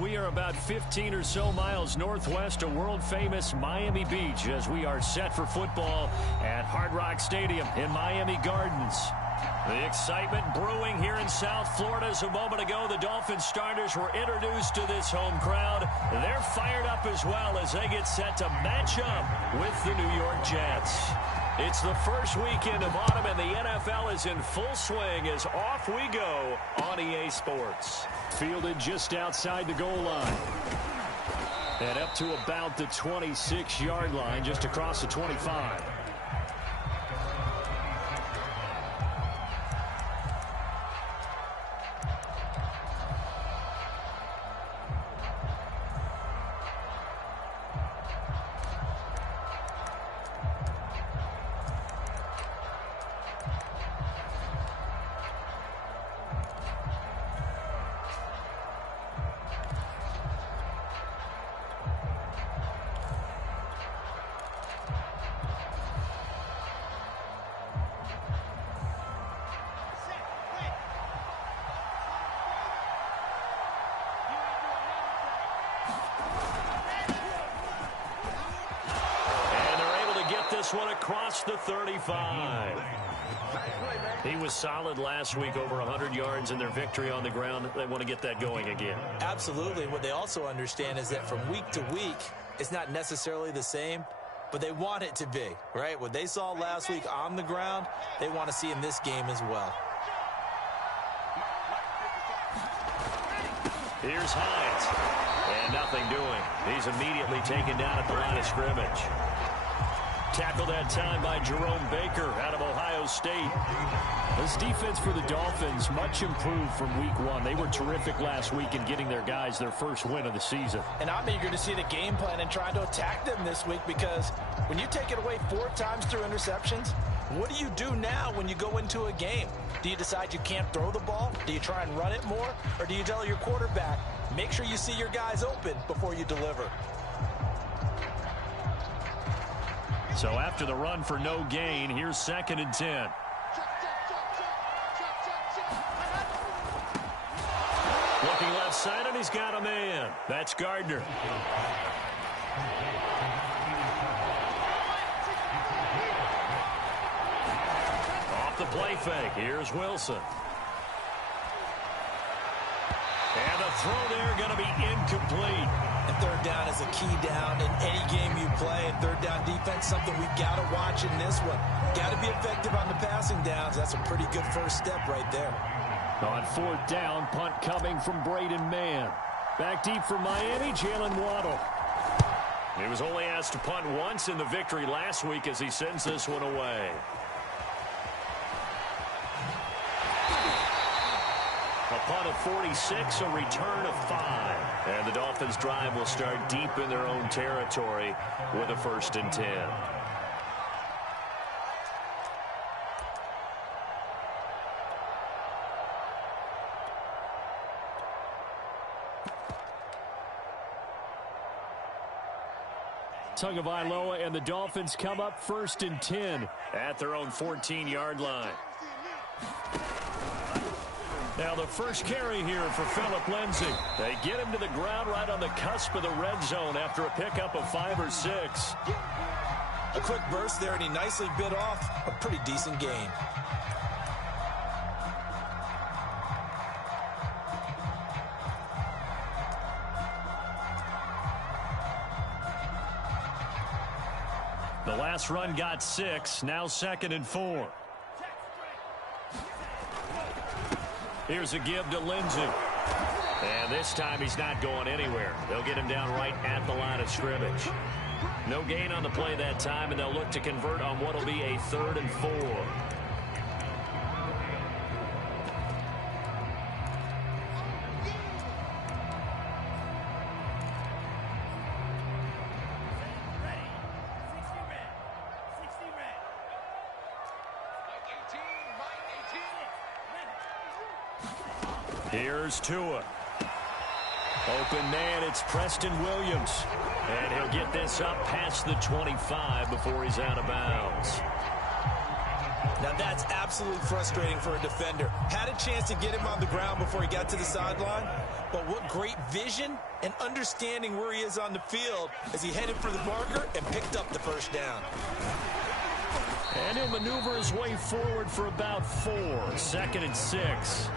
We are about 15 or so miles northwest of world-famous Miami Beach as we are set for football at Hard Rock Stadium in Miami Gardens. The excitement brewing here in South Florida as a moment ago the Dolphins starters were introduced to this home crowd. They're fired up as well as they get set to match up with the New York Jets. It's the first weekend of autumn and the NFL is in full swing as off we go on EA Sports. Fielded just outside the goal line. And up to about the 26-yard line, just across the 25. This one across the 35. He was solid last week, over 100 yards in their victory on the ground. They want to get that going again. Absolutely. What they also understand is that from week to week, it's not necessarily the same, but they want it to be, right? What they saw last week on the ground, they want to see in this game as well. Here's Hines. And nothing doing. He's immediately taken down at the line of scrimmage. Tackled that time by Jerome Baker out of Ohio State. This defense for the Dolphins much improved from week one. They were terrific last week in getting their guys their first win of the season. And I'm eager to see the game plan and trying to attack them this week because when you take it away 4 times through interceptions, what do you do now when you go into a game? Do you decide you can't throw the ball? Do you try and run it more? Or do you tell your quarterback, make sure you see your guys open before you deliver? So after the run for no gain, here's 2nd and 10. Looking left side, and he's got a man. That's Gardner. Off the play fake. Here's Wilson. And the throw there going to be incomplete. And third down is a key down in any game you play. And third down defense, something we've got to watch in this one. Got to be effective on the passing downs. That's a pretty good first step right there. On 4th down, punt coming from Braden Mann. Back deep for Miami, Jalen Waddle. He was only asked to punt once in the victory last week as he sends this one away. A punt of 46, a return of 5. And the Dolphins drive will start deep in their own territory with a 1st and 10. Tagovailoa and the Dolphins come up 1st and 10 at their own 14-yard line. Now the first carry here for Phillip Lindsay. They get him to the ground right on the cusp of the red zone after a pickup of 5 or 6. A quick burst there, and he nicely bit off a pretty decent gain. The last run got 6, now 2nd and 4. Here's a give to Lindsay. And this time he's not going anywhere. They'll get him down right at the line of scrimmage. No gain on the play that time, and they'll look to convert on what will be a 3rd and 4. Here's Tua. Open man, it's Preston Williams. And he'll get this up past the 25 before he's out of bounds. Now that's absolutely frustrating for a defender. Had a chance to get him on the ground before he got to the sideline, but what great vision and understanding where he is on the field as he headed for the marker and picked up the first down. And he'll maneuver his way forward for about 4. 2nd and 6.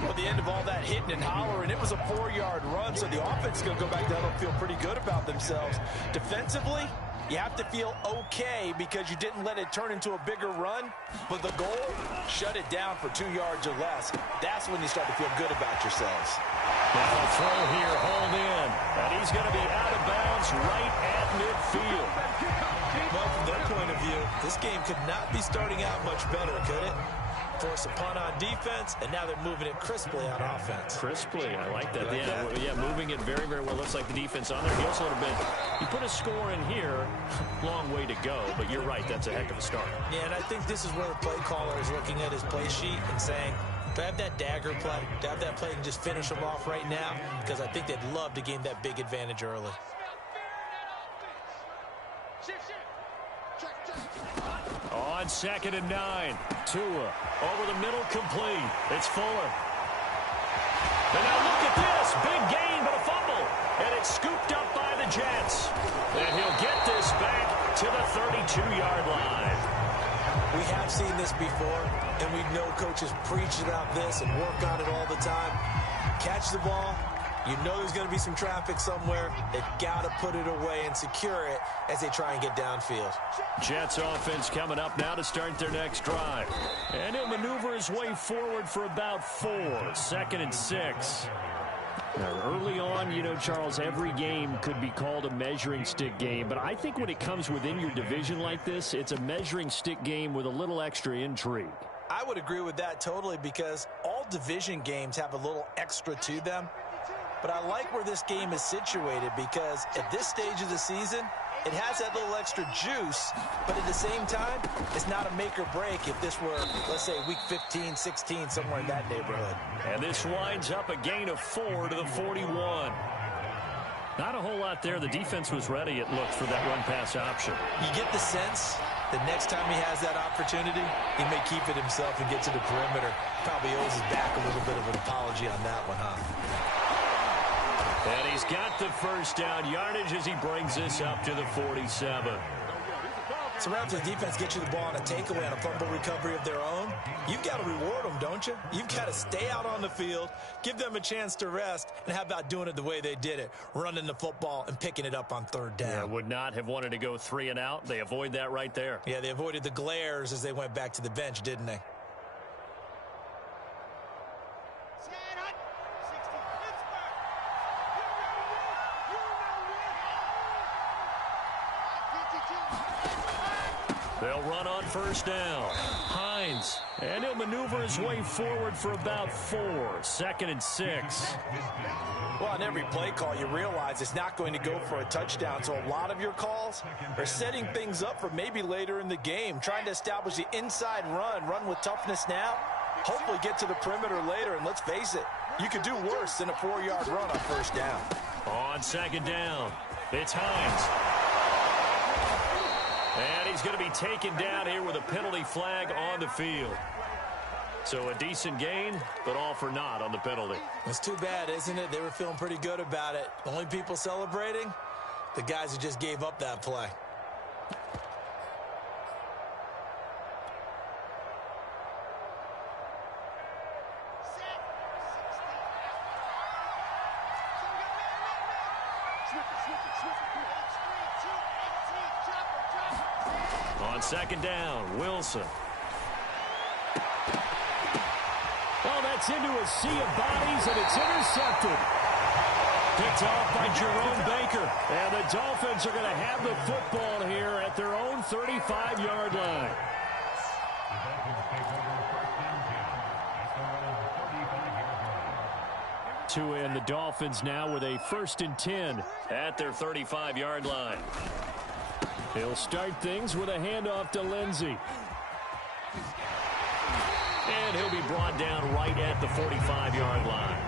Well, at the end of all that hitting and hollering, it was a 4-yard run, so the offense is going to go back down and feel pretty good about themselves. Defensively, you have to feel okay because you didn't let it turn into a bigger run, but the goal, shut it down for 2 yards or less. That's when you start to feel good about yourselves. Now a throw here, hauled in, and he's going to be out of bounds right at midfield. Well, from their point of view, this game could not be starting out much better, could it? Force a punt on defense, and now they're moving it crisply on offense. Crisply, I like that. Yeah, moving it very, very well. Looks like the defense on there. Heels a little bit. You put a score in here, long way to go, but you're right, that's a heck of a start. Yeah, and I think this is where the play caller is looking at his play sheet and saying, do I have that dagger play? Do I have that play and just finish them off right now? Because I think they'd love to gain that big advantage early. On 2nd and 9, Tua over the middle, complete. It's Fuller. And now look at this, big gain but a fumble, and it's scooped up by the Jets. And he'll get this back to the 32-yard line. We have seen this before, and we know coaches preach about this and work on it all the time. Catch the ball. You know there's going to be some traffic somewhere. They've got to put it away and secure it as they try and get downfield. Jets offense coming up now to start their next drive. And he'll maneuver his way forward for about 4. 2nd and 6. Now, early on, you know, Charles, every game could be called a measuring stick game. But I think when it comes within your division like this, it's a measuring stick game with a little extra intrigue. I would agree with that totally because all division games have a little extra to them. But I like where this game is situated because at this stage of the season, it has that little extra juice, but at the same time, it's not a make or break if this were, let's say, week 15, 16, somewhere in that neighborhood. And this winds up a gain of 4 to the 41. Not a whole lot there. The defense was ready, it looked, for that run-pass option. You get the sense that next time he has that opportunity, he may keep it himself and get to the perimeter. Probably owes his back a little bit of an apology on that one, huh? And he's got the first down yardage as he brings this up to the 47. Sometimes the defense gets you the ball on a takeaway on a fumble recovery of their own. You've got to reward them, don't you? You've got to stay out on the field, give them a chance to rest, and how about doing it the way they did it, running the football and picking it up on 3rd down. Yeah, would not have wanted to go 3 and out. They avoid that right there. Yeah, they avoided the glares as they went back to the bench, didn't they? They'll run on 1st down. Hines, and he'll maneuver his way forward for about 4. 2nd and 6. Well, on every play call, you realize it's not going to go for a touchdown, so a lot of your calls are setting things up for maybe later in the game, trying to establish the inside run with toughness now, hopefully get to the perimeter later, and let's face it, you could do worse than a 4-yard run on 1st down. On 2nd down, it's Hines. And he's going to be taken down here with a penalty flag on the field. So a decent gain, but all for naught on the penalty. It's too bad, isn't it? They were feeling pretty good about it. The only people celebrating, the guys who just gave up that play. On 2nd down, Wilson. Well, that's into a sea of bodies, and it's intercepted. Picked off by Jerome Baker. And the Dolphins are going to have the football here at their own 35-yard line. Tua and the Dolphins now with a 1st and 10 at their 35-yard line. He'll start things with a handoff to Lindsey. And he'll be brought down right at the 45-yard line.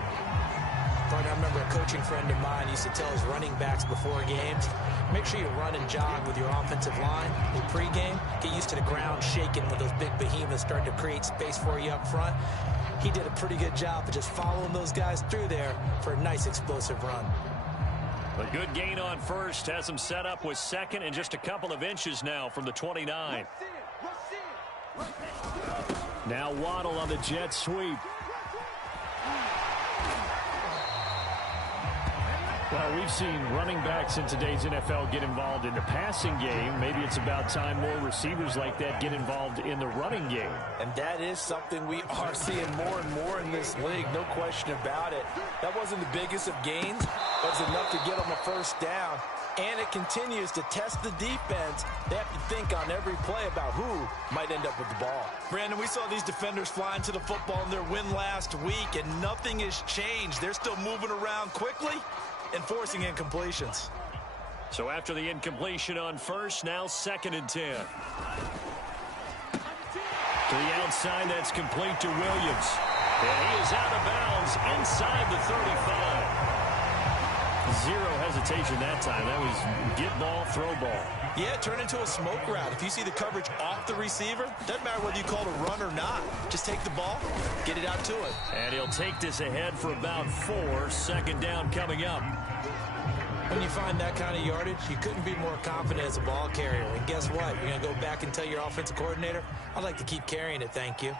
But I remember a coaching friend of mine used to tell his running backs before games, make sure you run and jog with your offensive line in pregame. Get used to the ground shaking when those big behemoths start to create space for you up front. He did a pretty good job of just following those guys through there for a nice explosive run. A good gain on first has him set up with second and just a couple of inches now from the 29. Now Waddle on the jet sweep. Well, we've seen running backs in today's NFL get involved in the passing game. Maybe it's about time more receivers like that get involved in the running game. And that is something we are seeing more and more in this league, no question about it. That wasn't the biggest of gains, but it's enough to get them a first down. And it continues to test the defense. They have to think on every play about who might end up with the ball. Brandon, we saw these defenders flying to the football in their win last week, and nothing has changed. They're still moving around quickly and forcing incompletions. So after the incompletion on first, now 2nd and 10. To the outside, that's complete to Williams. And he is out of bounds inside the 35. Zero hesitation that time. That was get ball, throw ball. Yeah, turn into a smoke route. If you see the coverage off the receiver, doesn't matter whether you call it a run or not. Just take the ball, get it out to it. And he'll take this ahead for about 4. 2nd down coming up. When you find that kind of yardage, you couldn't be more confident as a ball carrier. And guess what? You're going to go back and tell your offensive coordinator, I'd like to keep carrying it, thank you.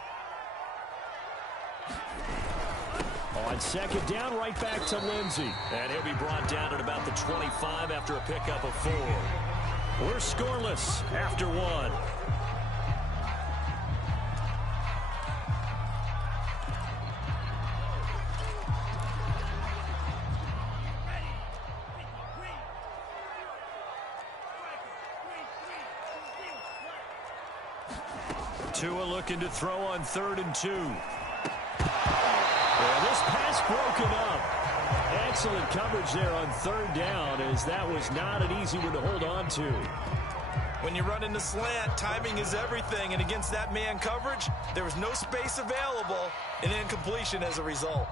On 2nd down, right back to Lindsey. And he'll be brought down at about the 25 after a pickup of 4. We're scoreless after 1. Tua looking to throw on 3rd and 2. Well, this pass broken up. Excellent coverage there on 3rd down, as that was not an easy one to hold on to. When you run in the slant, timing is everything, and against that man coverage, there was no space available, and incompletion as a result.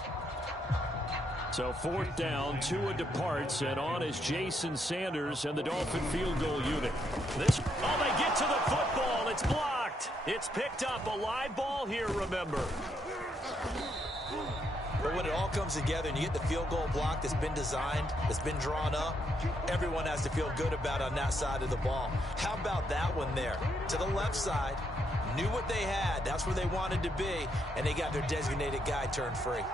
So 4th down, Tua departs, and on is Jason Sanders and the Dolphin field goal unit. They get to the football. It's blocked. It's picked up. A live ball here, remember. But when it all comes together and you get the field goal block that's been designed, that's been drawn up, everyone has to feel good about on that side of the ball. How about that one there? To the left side, knew what they had. That's where they wanted to be, and they got their designated guy turned free.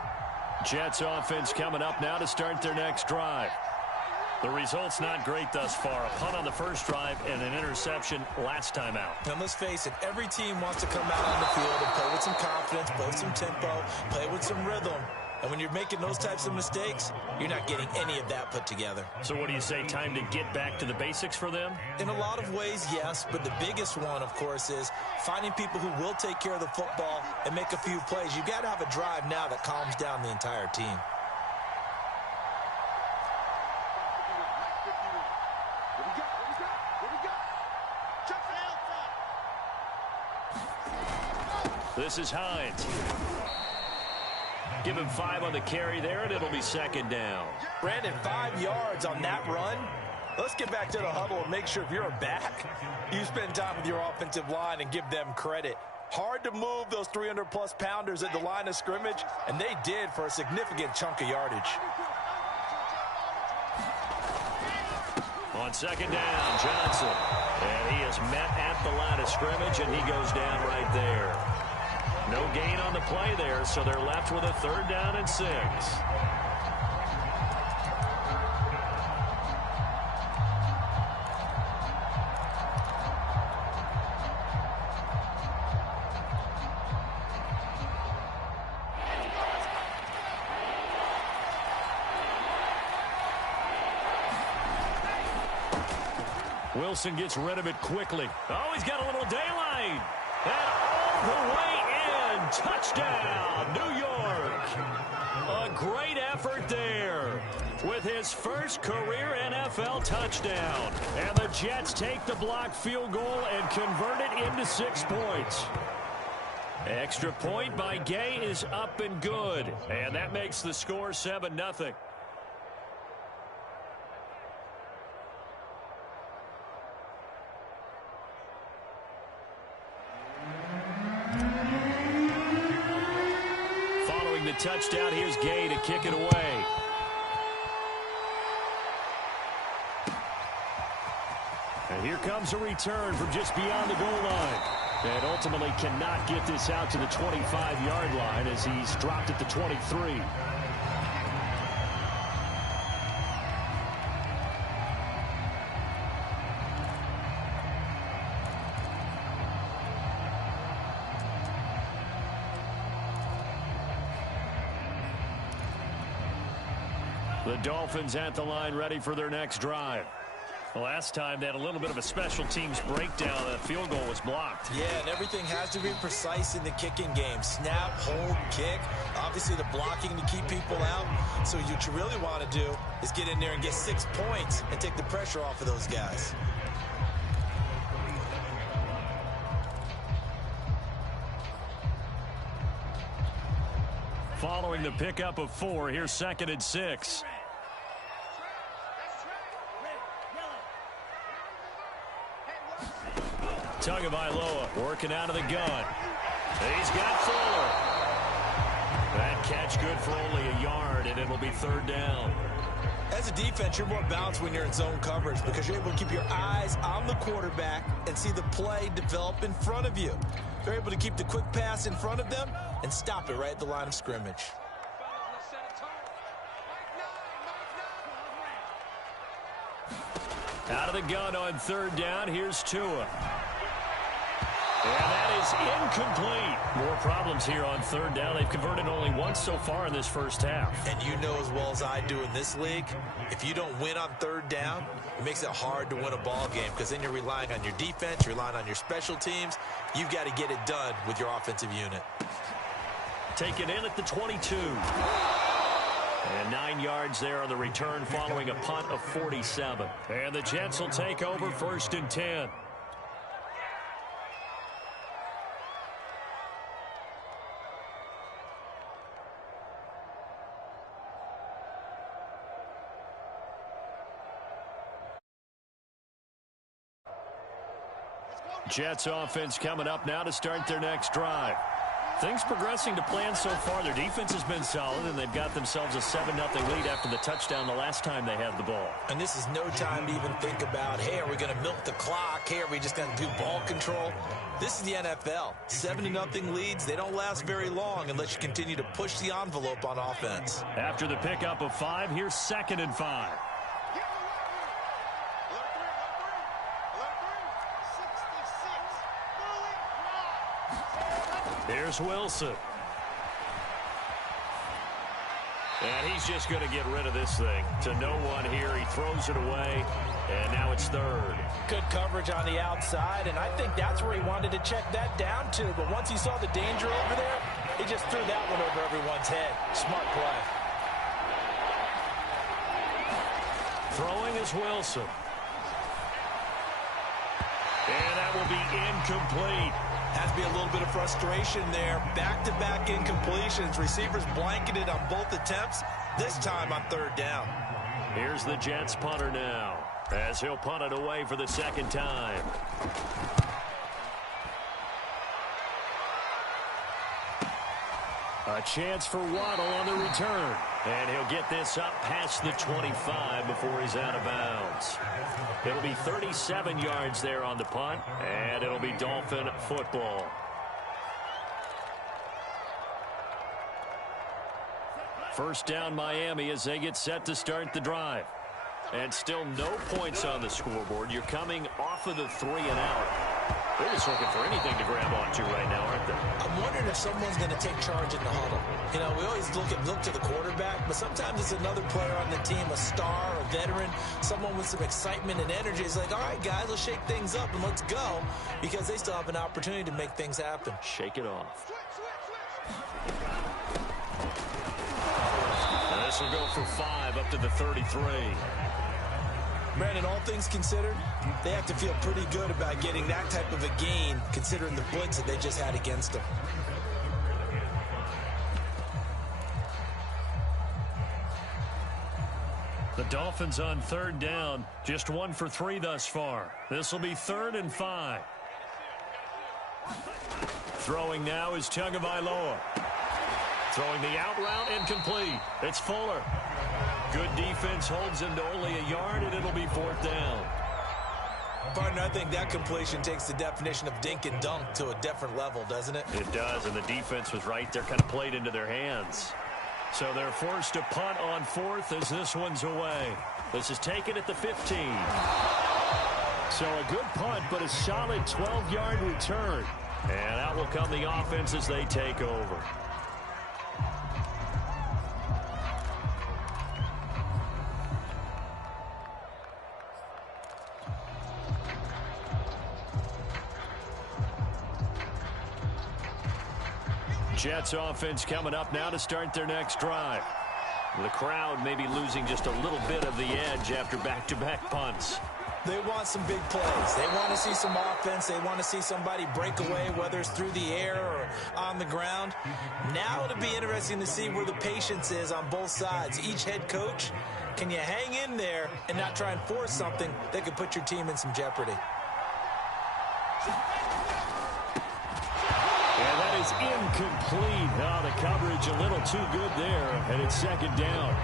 Jets offense coming up now to start their next drive. The result's not great thus far. A punt on the first drive and an interception last time out. And let's face it, every team wants to come out on the field and play with some confidence, play with some tempo, play with some rhythm. And when you're making those types of mistakes, you're not getting any of that put together. So what do you say, time to get back to the basics for them? In a lot of ways, yes. But the biggest one, of course, is finding people who will take care of the football and make a few plays. You've got to have a drive now that calms down the entire team. This is Hines. Give him 5 on the carry there, and it'll be 2nd down. Brandon, 5 yards on that run. Let's get back to the huddle and make sure if you're a back, you spend time with your offensive line and give them credit. Hard to move those 300-plus pounders at the line of scrimmage, and they did for a significant chunk of yardage. On 2nd down, Johnson. And he is met at the line of scrimmage, and he goes down right there. No gain on the play there, so they're left with a 3rd down and 6. Wilson gets rid of it quickly. Oh, he's got a little daylight. And all the way in. Touchdown, New York. A great effort there with his first career NFL touchdown. And the Jets take the blocked field goal and convert it into 6 points. Extra point by Gay is up and good. And that makes the score 7-0. Following the touchdown, here's Gay to kick it away. And here comes a return from just beyond the goal line. And ultimately cannot get this out to the 25-yard line as he's dropped at the 23. The Dolphins at the line ready for their next drive. Last time they had a little bit of a special teams breakdown. That field goal was blocked. Yeah, and everything has to be precise in the kicking game. Snap, hold, kick. Obviously the blocking to keep people out. So what you really want to do is get in there and get 6 points and take the pressure off of those guys. Following the pickup of 4, here's 2nd and 6. Tagovailoa working out of the gun. He's got Fuller. That catch good for only a yard, and it'll be 3rd down. As a defense, you're more balanced when you're in zone coverage because you're able to keep your eyes on the quarterback and see the play develop in front of you. They're able to keep the quick pass in front of them and stop it right at the line of scrimmage. Out of the gun on 3rd down, here's Tua. And that is incomplete. More problems here on 3rd down. They've converted only once so far in this first half. And you know as well as I do in this league, if you don't win on 3rd down, it makes it hard to win a ball game because then you're relying on your defense, you're relying on your special teams. You've got to get it done with your offensive unit. Taken in at the 22. And 9 yards there on the return following a punt of 47. And the Jets will take over 1st and 10. Jets offense coming up now to start their next drive. Things progressing to plan so far. Their defense has been solid, and they've got themselves a 7-0 lead after the touchdown the last time they had the ball. And this is no time to even think about, hey, are we going to milk the clock? Hey, are we just going to do ball control? This is the NFL. 7-0 leads, they don't last very long unless you continue to push the envelope on offense. After the pickup of 5, here's 2nd and 5. Here's Wilson. And he's just going to get rid of this thing. To no one here. He throws it away. And now it's 3rd. Good coverage on the outside. And I think that's where he wanted to check that down to. But once he saw the danger over there, he just threw that one over everyone's head. Smart play. Throwing is Wilson. And that will be incomplete. Has to be a little bit of frustration there. Back-to-back incompletions. Receivers blanketed on both attempts, this time on 3rd down. Here's the Jets punter now, as he'll punt it away for the 2nd time. A chance for Waddle on the return. And he'll get this up past the 25 before he's out of bounds. It'll be 37 yards there on the punt, and it'll be Dolphin football. First down Miami as they get set to start the drive. And still no points on the scoreboard. You're coming off of the 3-and-out. They're just looking for anything to grab onto right now, aren't they? I'm wondering if someone's going to take charge in the huddle. You know, we always look to the quarterback, but sometimes it's another player on the team, a star, a veteran, someone with some excitement and energy. It's like, all right, guys, let's shake things up and let's go, because they still have an opportunity to make things happen. Shake it off. And this will go for 5 up to the 33. Brandon, all things considered, they have to feel pretty good about getting that type of a gain considering the blitz that they just had against them. The Dolphins on third down, just 1 for 3 thus far. This will be 3rd and 5. Throwing now is Tagovailoa. Throwing the out route, incomplete. It's Fuller. Good defense holds him to only a yard, and it'll be 4th down. Partner, I think that completion takes the definition of dink and dunk to a different level, doesn't it? It does, and the defense was right there, kind of played into their hands. So they're forced to punt on 4th as this one's away. This is taken at the 15. So a good punt, but a solid 12-yard return. And out will come the offense as they take over. Jets offense coming up now to start their next drive. The crowd may be losing just a little bit of the edge after back-to-back punts. They want some big plays. They want to see some offense. They want to see somebody break away, whether it's through the air or on the ground. Now it'll be interesting to see where the patience is on both sides. Each head coach, can you hang in there and not try and force something that could put your team in some jeopardy? And that is incomplete. Oh, the coverage a little too good there, and it's 2nd down.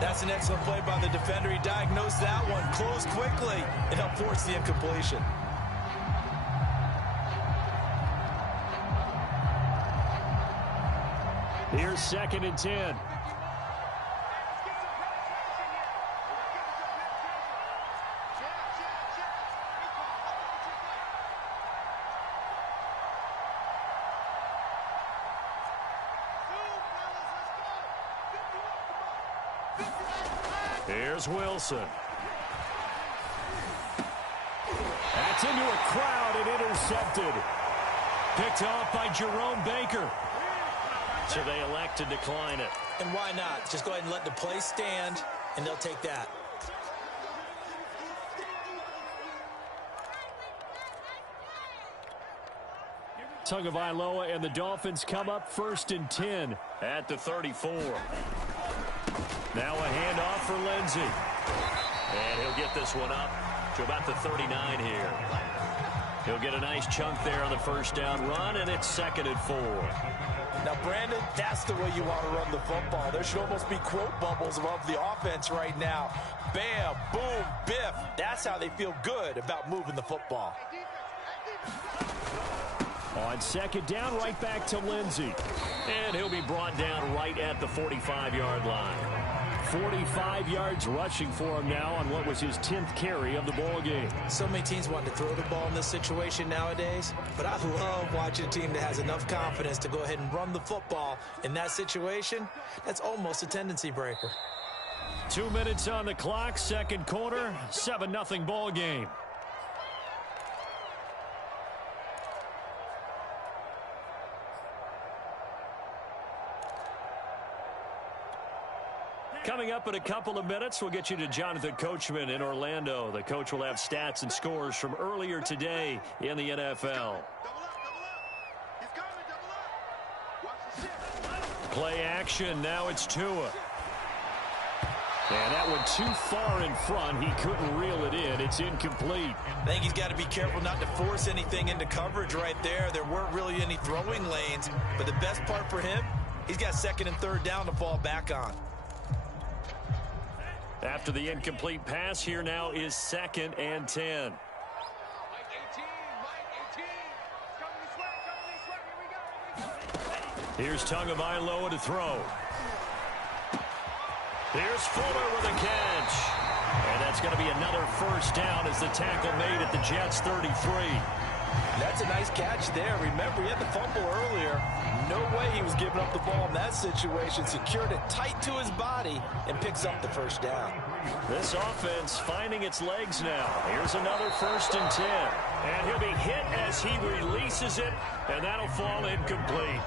That's an excellent play by the defender. He diagnosed that one, closed quickly, and helped force the incompletion. Here's 2nd and 10. Here's Wilson. That's into a crowd and intercepted. Picked off by Jerome Baker. So they elect to decline it. And why not? Just go ahead and let the play stand, and they'll take that. Tagovailoa and the Dolphins come up 1st and 10 at the 34. Now a handoff for Lindsey. And he'll get this one up to about the 39 here. He'll get a nice chunk there on the 1st down run, and it's 2nd and 4. Now, Brandon, that's the way you want to run the football. There should almost be quote bubbles above the offense right now. Bam, boom, biff. That's how they feel good about moving the football. On 2nd down, right back to Lindsey. And he'll be brought down right at the 45-yard line. 45 yards rushing for him now on what was his 10th carry of the ball game. So many teams want to throw the ball in this situation nowadays, but I love watching a team that has enough confidence to go ahead and run the football. In that situation, that's almost a tendency breaker. 2 minutes on the clock, 2nd quarter, 7-0 ball game. Coming up in a couple of minutes, we'll get you to Jonathan Coachman in Orlando. The coach will have stats and scores from earlier today in the NFL. Play action, now it's Tua. And that one too far in front. He couldn't reel it in. It's incomplete. I think he's got to be careful not to force anything into coverage right there. There weren't really any throwing lanes. But the best part for him, he's got 2nd and 3rd down to fall back on. After the incomplete pass, here now is 2nd and 10. Here's Tagovailoa to throw. Here's Fuller with a catch. And that's going to be another 1st down as the tackle made at the Jets' 33. That's a nice catch there. Remember, he had the fumble earlier. No way he was giving up the ball in that situation. Secured it tight to his body and picks up the 1st down. This offense finding its legs now. Here's another 1st and 10. And he'll be hit as he releases it, and that'll fall incomplete.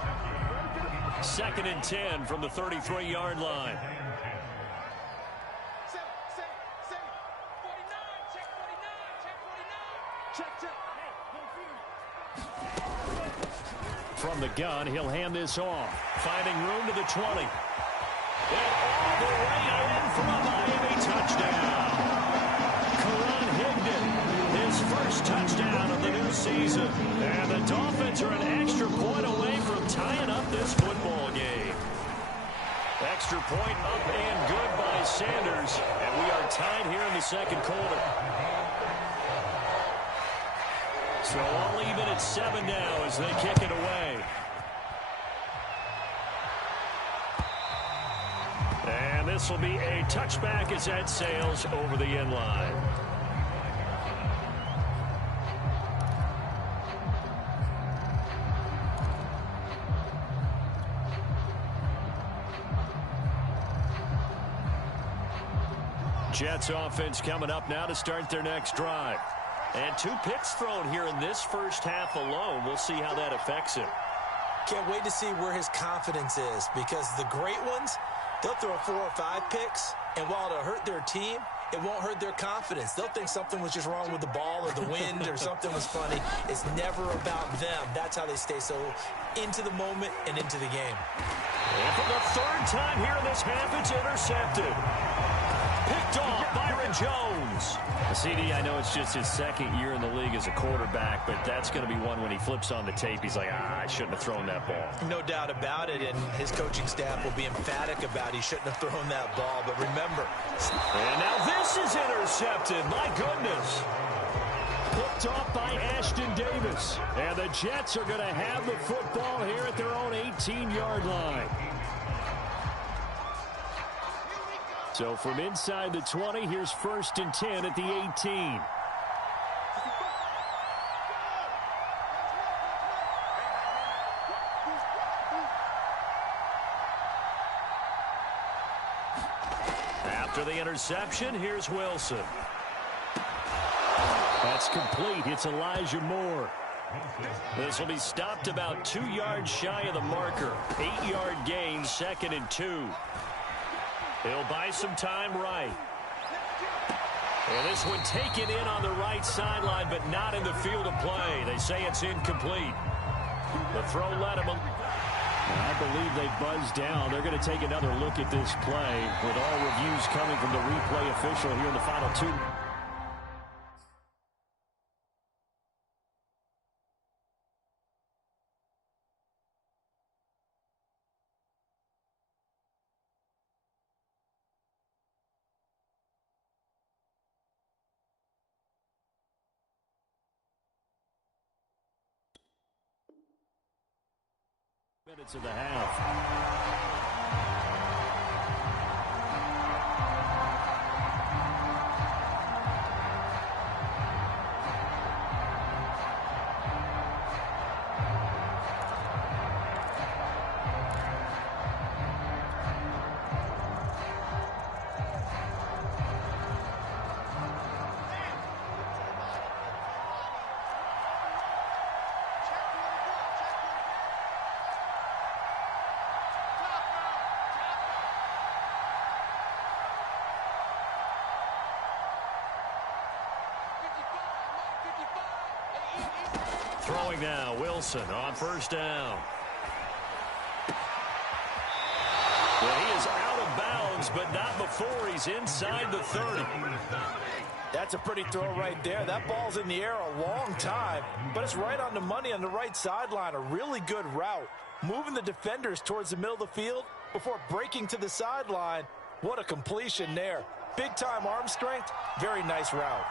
2nd and 10 from the 33-yard line. From the gun, he'll hand this off. Finding room to the 20. And all the way in for a Miami touchdown. Karan Higdon, his first touchdown of the new season. And the Dolphins are an extra point away from tying up this football game. Extra point up and good by Sanders. And we are tied here in the second quarter. So all even at 7 now as they kick it away. And this will be a touchback as that sails over the end line. Jets offense coming up now to start their next drive. And 2 picks thrown here in this first half alone. We'll see how that affects him. Can't wait to see where his confidence is, because the great ones, they'll throw 4 or 5 picks, and while it'll hurt their team, it won't hurt their confidence. They'll think something was just wrong with the ball or the wind or something was funny. It's never about them. That's how they stay so into the moment and into the game. And for the 3rd time here in this half, it's intercepted. Picked off Byron Jones. CD, I know it's just his 2nd year in the league as a quarterback, but that's going to be one when he flips on the tape, he's like, I shouldn't have thrown that ball. No doubt about it, and his coaching staff will be emphatic about he shouldn't have thrown that ball. But remember. And now this is intercepted. My goodness. Picked off by Ashton Davis. And the Jets are going to have the football here at their own 18-yard line. So from inside the 20, here's 1st and 10 at the 18. After the interception, here's Wilson. That's complete. It's Elijah Moore. This will be stopped about 2 yards shy of the marker. 8-yard gain, 2nd and 2. He'll buy some time right. And this one taken in on the right sideline, but not in the field of play. They say it's incomplete. The throw led him. I believe they buzzed down. They're going to take another look at this play with all reviews coming from the replay official here in the final 2. Minutes of the half. Throwing now, Wilson on 1st down. Well, he is out of bounds, but not before he's inside the 30. That's a pretty throw right there. That ball's in the air a long time, but it's right on the money on the right sideline. A really good route. Moving the defenders towards the middle of the field before breaking to the sideline. What a completion there. Big-time arm strength. Very nice route.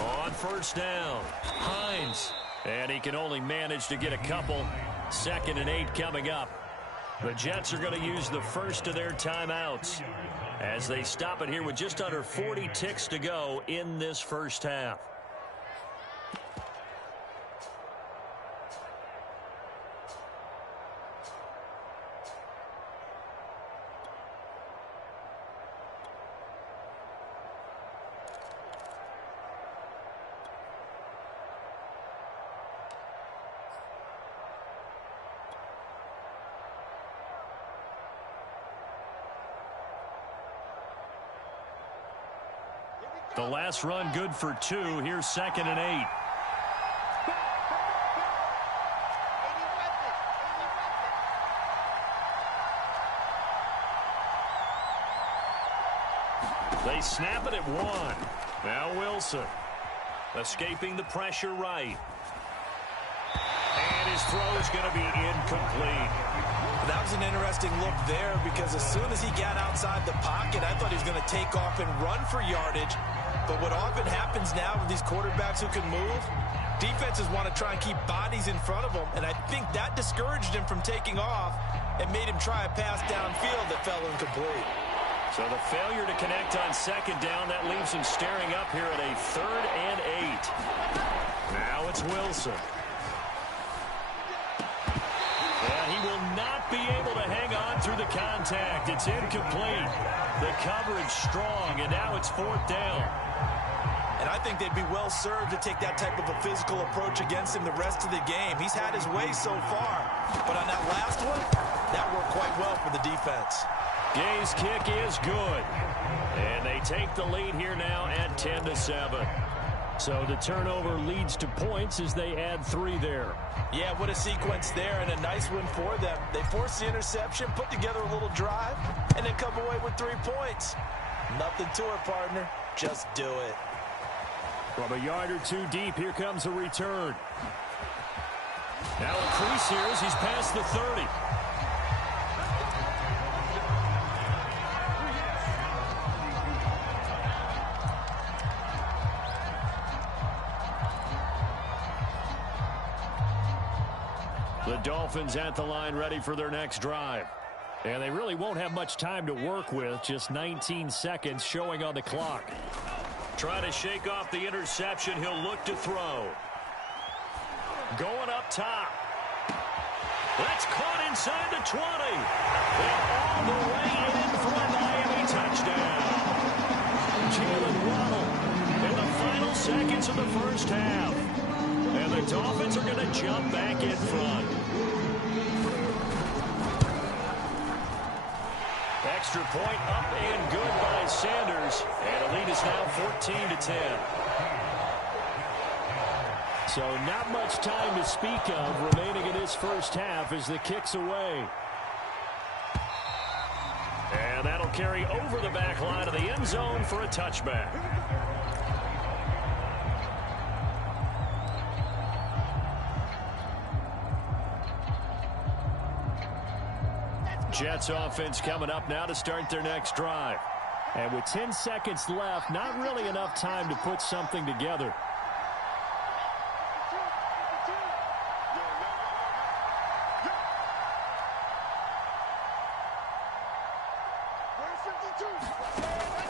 On 1st down, Hines. And he can only manage to get a couple. 2nd and 8 coming up. The Jets are going to use the first of their timeouts as they stop it here with just under 40 ticks to go in this first half. The last run good for 2. Here's 2nd and 8. They snap it at 1. Now Wilson. Escaping the pressure right. And his throw is going to be incomplete. That was an interesting look there because as soon as he got outside the pocket, I thought he was going to take off and run for yardage. But what often happens now with these quarterbacks who can move, defenses want to try and keep bodies in front of them. And I think that discouraged him from taking off and made him try a pass downfield that fell incomplete. So the failure to connect on 2nd down, that leaves him staring up here at a 3rd and 8. Now it's Wilson. And he will not be able to hang on through the contact. It's incomplete. The coverage strong, and now it's 4th down. And I think they'd be well served to take that type of a physical approach against him the rest of the game. He's had his way so far, but on that last one, that worked quite well for the defense. Gay's kick is good. And they take the lead here now at 10-7. So the turnover leads to points as they add 3 there. Yeah, what a sequence there, and a nice win for them. They force the interception, put together a little drive, and then come away with 3 points. Nothing to it, partner. Just do it. From a yard or 2 deep, here comes a return. Now a crease here as he's past the 30. The Dolphins at the line ready for their next drive. And they really won't have much time to work with. Just 19 seconds showing on the clock. Trying to shake off the interception. He'll look to throw. Going up top. That's caught inside the 20. And all the way in for a Miami touchdown. Jalen Waddle in the final seconds of the first half. And the Dolphins are going to jump back in front. Extra point up and good by Sanders. And the lead is now 14-10. So not much time to speak of remaining in this first half as the kick's away. And that'll carry over the back line of the end zone for a touchback. Jets offense coming up now to start their next drive. And with 10 seconds left, not really enough time to put something together.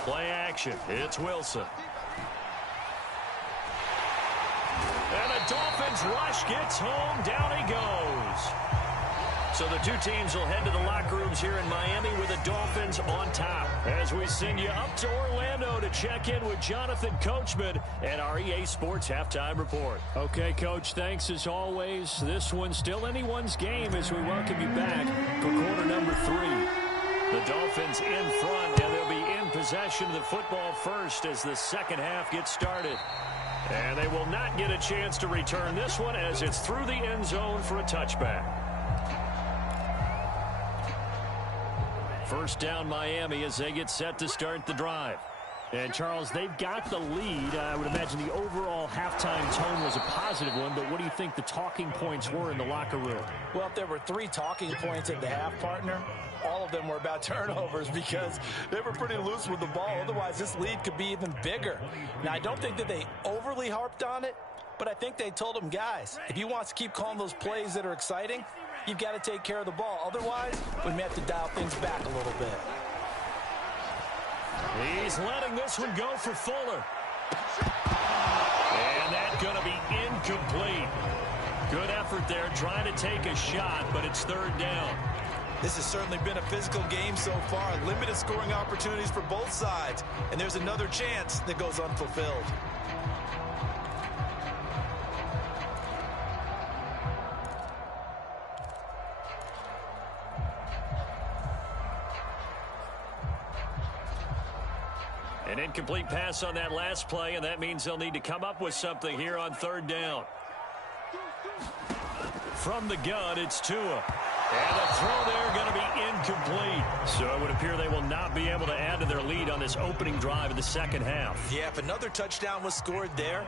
Play action. It's Wilson. And the Dolphins rush gets home. Down he goes. So the 2 teams will head to the locker rooms here in Miami with the Dolphins on top. As we send you up to Orlando to check in with Jonathan Coachman and our EA Sports Halftime Report. Okay, Coach, thanks as always. This one's still anyone's game as we welcome you back for quarter number 3. The Dolphins in front, and they'll be in possession of the football first as the second half gets started. And they will not get a chance to return this one as it's through the end zone for a touchback. First down Miami as they get set to start the drive. And, Charles, they've got the lead. I would imagine the overall halftime tone was a positive one, but what do you think the talking points were in the locker room? Well, if there were 3 talking points at the half, partner, all of them were about turnovers because they were pretty loose with the ball. Otherwise, this lead could be even bigger. Now, I don't think that they overly harped on it, but I think they told them, guys, if you want to keep calling those plays that are exciting, you've got to take care of the ball. Otherwise, we may have to dial things back a little bit. He's letting this one go for Fuller. And that's going to be incomplete. Good effort there trying to take a shot, but it's 3rd down. This has certainly been a physical game so far. Limited scoring opportunities for both sides. And there's another chance that goes unfulfilled. An incomplete pass on that last play, and that means they'll need to come up with something here on third down. From the gun, it's Tua. And the throw there going to be incomplete. So it would appear they will not be able to add to their lead on this opening drive of the second half. Yeah, if another touchdown was scored there,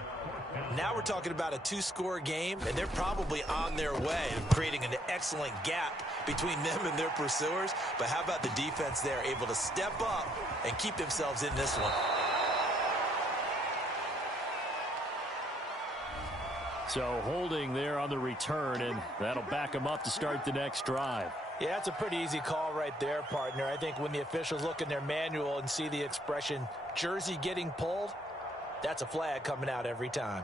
now we're talking about a two-score game, and they're probably on their way of creating an excellent gap between them and their pursuers. But how about the defense there, able to step up and keep themselves in this one? So holding there on the return, and that'll back them up to start the next drive. Yeah, that's a pretty easy call right there, partner. I think when the officials look in their manual and see the expression jersey getting pulled, that's a flag coming out every time.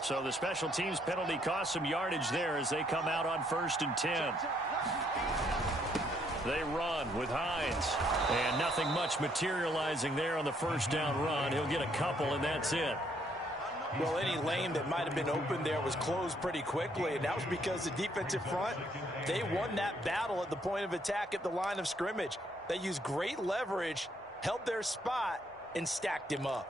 So the special teams penalty cost some yardage there as they come out on 1st and 10. They run with Hines. And nothing much materializing there on the first down run. He'll get a couple, and that's it. Well, any lane that might have been open there was closed pretty quickly, and that was because the defensive front, they won that battle at the point of attack at the line of scrimmage. They used great leverage, held their spot, and stacked him up.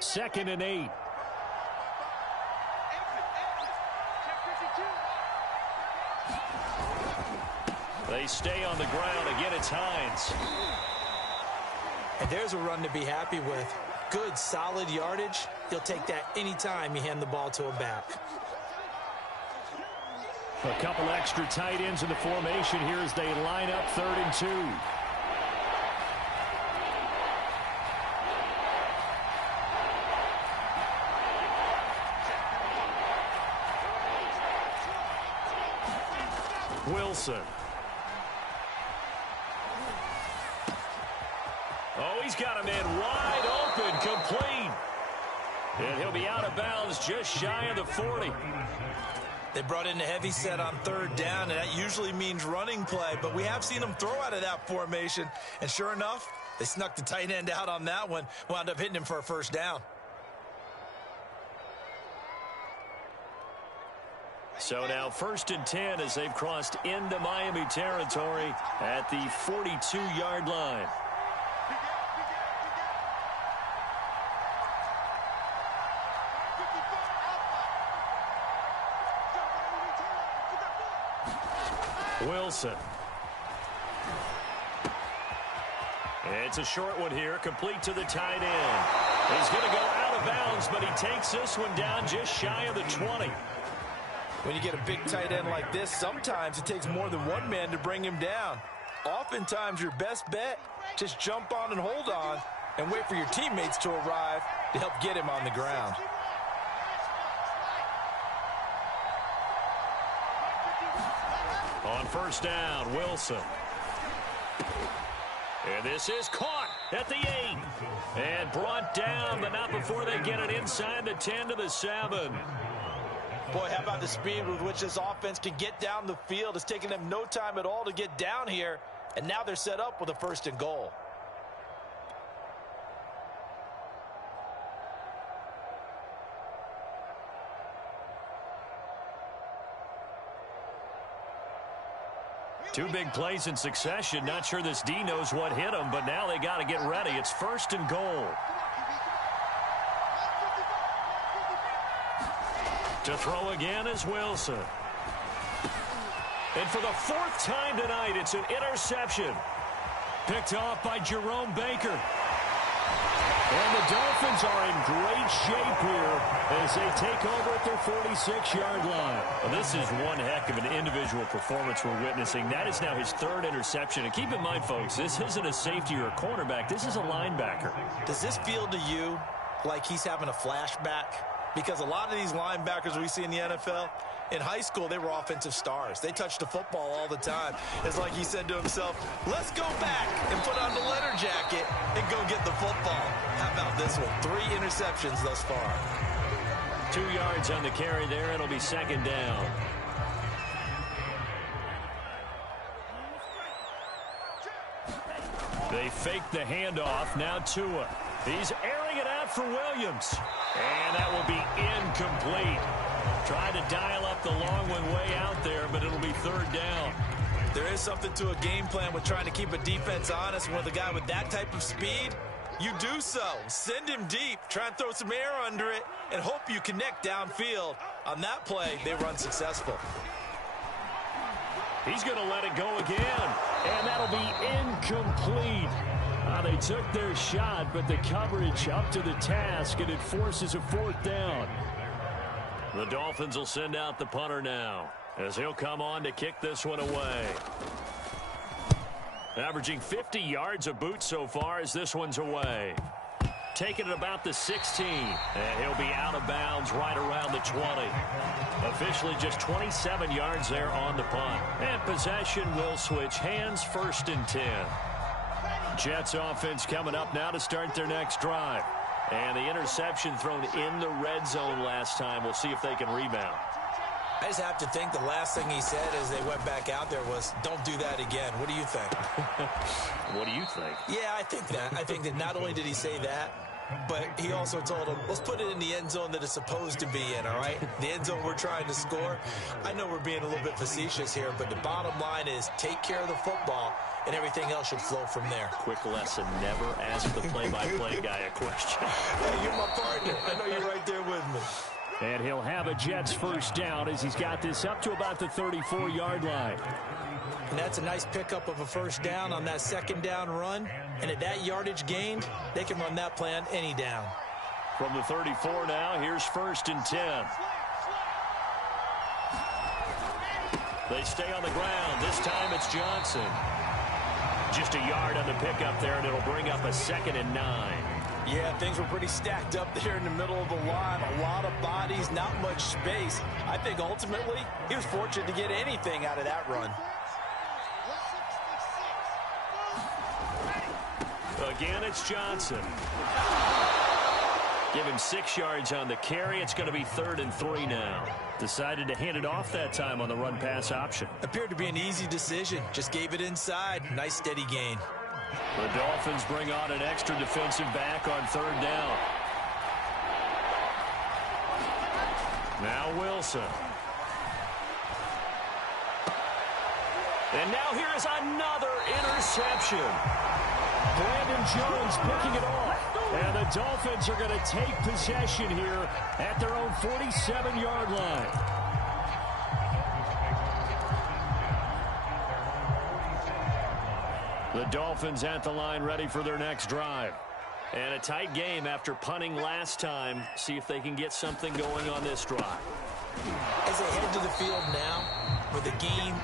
Second and 8. They stay on the ground. Again, it's Hines. And there's a run to be happy with. Good, solid yardage. He'll take that anytime you hand the ball to a back. A couple extra tight ends in the formation here as they line up 3rd and 2. Wilson. Oh, he's got a man wide open, complete. And he'll be out of bounds just shy of the 40. They brought in a heavy set on 3rd down, and that usually means running play, but we have seen them throw out of that formation. And sure enough, they snuck the tight end out on that one, wound up hitting him for a 1st down. So now 1st and 10 as they've crossed into Miami territory at the 42-yard line. Wilson. It's a short one here, complete to the tight end. He's going to go out of bounds, but he takes this one down just shy of the 20. When you get a big tight end like this, sometimes it takes more than one man to bring him down. Oftentimes, your best bet, just jump on and hold on and wait for your teammates to arrive to help get him on the ground. On 1st down, Wilson. And this is caught at the 8. And brought down, but not before they get it inside the 10 to the 7. Boy, how about the speed with which this offense can get down the field? It's taken them no time at all to get down here, and now they're set up with a 1st and goal. Two big plays in succession. Not sure this D knows what hit him, but now they got to get ready. It's 1st and goal. To throw again is Wilson. And for the 4th time tonight, it's an interception. Picked off by Jerome Baker. And the Dolphins are in great shape here as they take over at their 46-yard line. Well, this is one heck of an individual performance we're witnessing. That is now his 3rd interception. And keep in mind, folks, this isn't a safety or a cornerback. This is a linebacker. Does this feel to you like he's having a flashback? Because a lot of these linebackers we see in the NFL, in high school, they were offensive stars. They touched the football all the time. It's like he said to himself, let's go back and put on the letter jacket and go get the football. How about this one? 3 interceptions thus far. 2 yards on the carry there. It'll be 2nd down. They fake the handoff. Now Tua. He's airing it out for Williams. And that will be incomplete. Trying to dial up the long one way out there, but it'll be third down. There is something to a game plan with trying to keep a defense honest. When with a guy with that type of speed, you do so. Send him deep. Try and throw some air under it and hope you connect downfield. On that play, they run successful. He's going to let it go again, and that'll be incomplete. They took their shot, but the coverage up to the task, and it forces a fourth down. The Dolphins will send out the punter now, as he'll come on to kick this one away. Averaging 50 yards a boot so far as this one's away. Taking it about the 16, and he'll be out of bounds right around the 20. Officially just 27 yards there on the punt. And possession will switch hands, 1st and 10. Jets offense coming up now to start their next drive. And the interception thrown in the red zone last time. We'll see if they can rebound. I just have to think the last thing he said as they went back out there was, don't do that again. What do you think? What do you think? Yeah, I think that. I think that not only did he say that, but he also told him, let's put it in the end zone that it's supposed to be in, all right? The end zone we're trying to score. I know we're being a little bit facetious here, but the bottom line is take care of the football, and everything else should flow from there. Quick lesson, never ask the play-by-play guy a question. Hey, you're my partner. I know you're right there with me. And he'll have a Jets first down as he's got this up to about the 34-yard line. And that's a nice pickup of a first down on that second down run. And at that yardage gained, they can run that play on any down. From the 34 now, here's 1st and 10. They stay on the ground. This time it's Johnson. Just a yard on the pickup there, and it'll bring up a 2nd and 9. Yeah, things were pretty stacked up there in the middle of the line. A lot of bodies, not much space. I think ultimately he was fortunate to get anything out of that run. Again, it's Johnson. Give him 6 yards on the carry. It's going to be 3rd and 3 now. Decided to hand it off that time on the run-pass option. Appeared to be an easy decision. Just gave it inside. Nice steady gain. The Dolphins bring on an extra defensive back on 3rd down. Now Wilson. And now here is another interception. Brandon Jones picking it off. And the Dolphins are going to take possession here at their own 47-yard line. The Dolphins at the line ready for their next drive. And a tight game after punting last time. See if they can get something going on this drive. As they head to the field now, with the game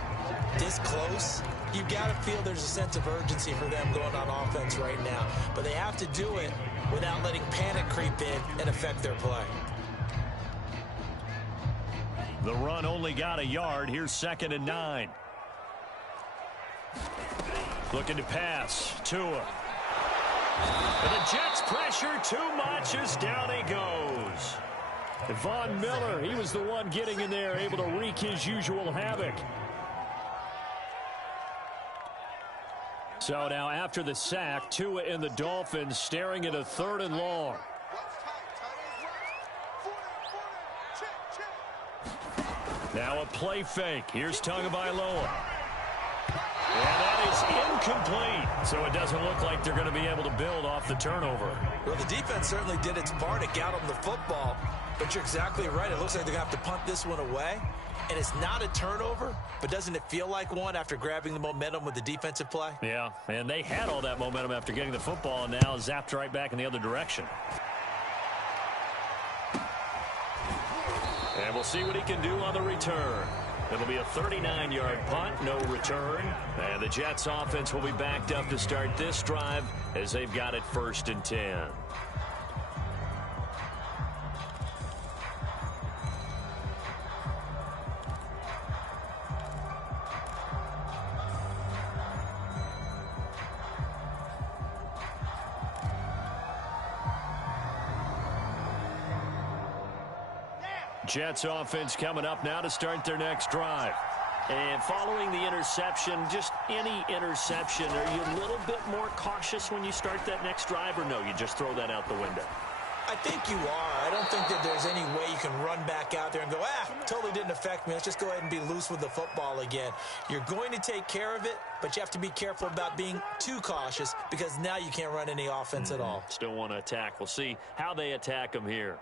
this close, you've got to feel there's a sense of urgency for them going on offense right now. But they have to do it without letting panic creep in and affect their play. The run only got a yard. Here's 2nd and 9. Looking to pass. Tua. And the Jets pressure too much as down he goes. Von Miller, he was the one getting in there, able to wreak his usual havoc. So now after the sack, Tua and the Dolphins staring at a 3rd and long. Now a play fake. Here's Tagovailoa. And that is incomplete. So it doesn't look like they're going to be able to build off the turnover. Well, the defense certainly did its part. It got them the football. But you're exactly right. It looks like they're going to have to punt this one away. And it's not a turnover, but doesn't it feel like one after grabbing the momentum with the defensive play? Yeah, and they had all that momentum after getting the football, and now zapped right back in the other direction. And we'll see what he can do on the return. It'll be a 39-yard punt, no return. And the Jets offense will be backed up to start this drive as they've got it 1st and 10. Jets offense coming up now to start their next drive. And following the interception, just any interception, are you a little bit more cautious when you start that next drive, or no, you just throw that out the window? I think you are. I don't think that there's any way you can run back out there and go, totally didn't affect me. Let's just go ahead and be loose with the football again. You're going to take care of it, but you have to be careful about being too cautious because now you can't run any offense at all. Still want to attack. We'll see how they attack them here.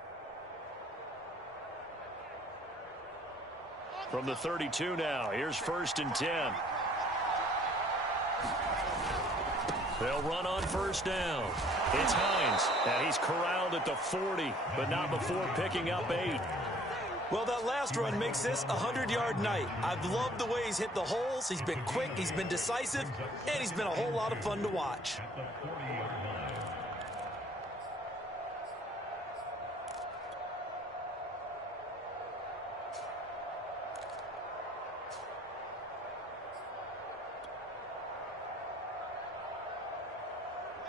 From the 32 now, here's 1st and 10. They'll run on 1st down. It's Hines, and he's corralled at the 40, but not before picking up 8. Well, that last run makes this a 100-yard night. I've loved the way he's hit the holes. He's been quick, he's been decisive, and he's been a whole lot of fun to watch.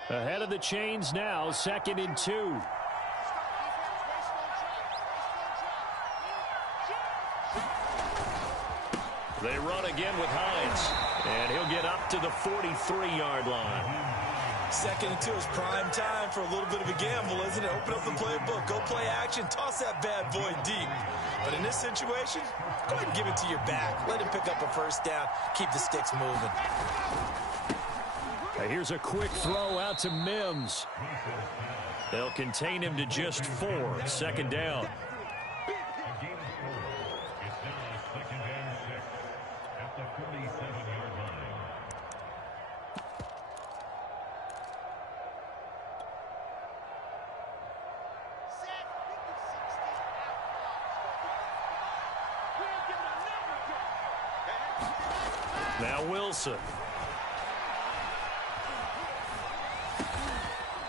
Ahead of the chains now, 2nd and 2. They run again with Hines, and he'll get up to the 43-yard line. 2nd and 2 is prime time for a little bit of a gamble, isn't it? Open up the playbook, go play action, toss that bad boy deep. But in this situation, go ahead and give it to your back. Let him pick up a 1st down, keep the sticks moving. Here's a quick throw out to Mims. They'll contain him to just 4. 2nd down. Now Wilson.